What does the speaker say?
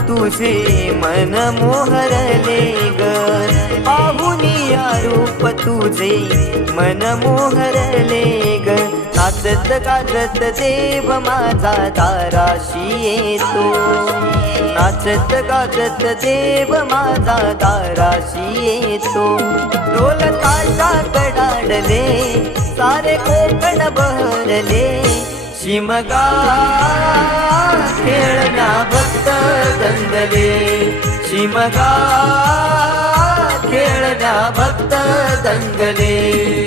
तुझे मन मोहरले ग, पाहुनिया रूप तुझे मन मोहरले ग. नाचत गाजत देव माझा दाराशी येतो, नाचत गाजत देव माझा दाराशी येतो. ढोल ताशा कडाडले सारे कोकण बहरले, शिमगा खेळना भक्त दंगले, शिमगा खेळना भक्त दंगले.